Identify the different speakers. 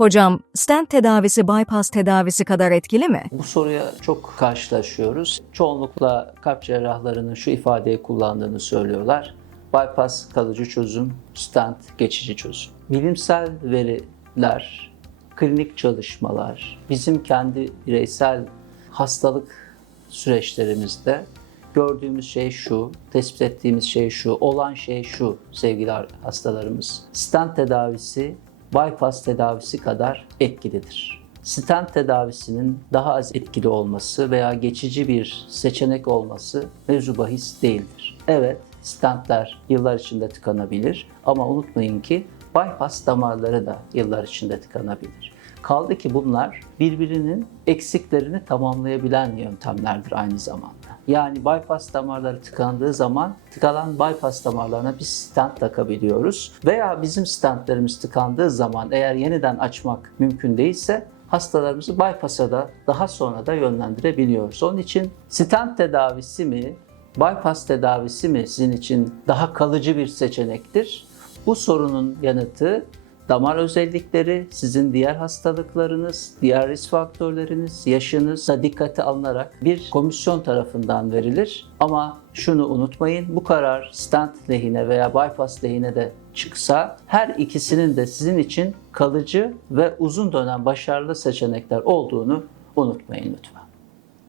Speaker 1: Hocam, stent tedavisi bypass tedavisi kadar etkili mi?
Speaker 2: Bu soruya çok karşılaşıyoruz. Çoğunlukla kalp cerrahlarının şu ifadeyi kullandığını söylüyorlar. Bypass kalıcı çözüm, stent geçici çözüm. Bilimsel veriler, klinik çalışmalar, bizim kendi bireysel hastalık süreçlerimizde gördüğümüz şey şu, tespit ettiğimiz şey şu, olan şey şu sevgili hastalarımız. Stent tedavisi bypass tedavisi kadar etkilidir. Stent tedavisinin daha az etkili olması veya geçici bir seçenek olması mevzu bahis değildir. Evet, stentler yıllar içinde tıkanabilir ama unutmayın ki bypass damarları da yıllar içinde tıkanabilir. Kaldı ki bunlar birbirinin eksiklerini tamamlayabilen yöntemlerdir aynı zamanda. Yani bypass damarları tıkandığı zaman tıkanan bypass damarlarına bir stent takabiliyoruz. Veya bizim stentlerimiz tıkandığı zaman eğer yeniden açmak mümkün değilse hastalarımızı bypass'a da daha sonra da yönlendirebiliyoruz. Onun için stent tedavisi mi, bypass tedavisi mi sizin için daha kalıcı bir seçenektir? Bu sorunun yanıtı damar özellikleri, sizin diğer hastalıklarınız, diğer risk faktörleriniz, yaşınız da dikkate alınarak bir komisyon tarafından verilir. Ama şunu unutmayın, bu karar stent lehine veya bypass lehine de çıksa her ikisinin de sizin için kalıcı ve uzun dönem başarılı seçenekler olduğunu unutmayın lütfen.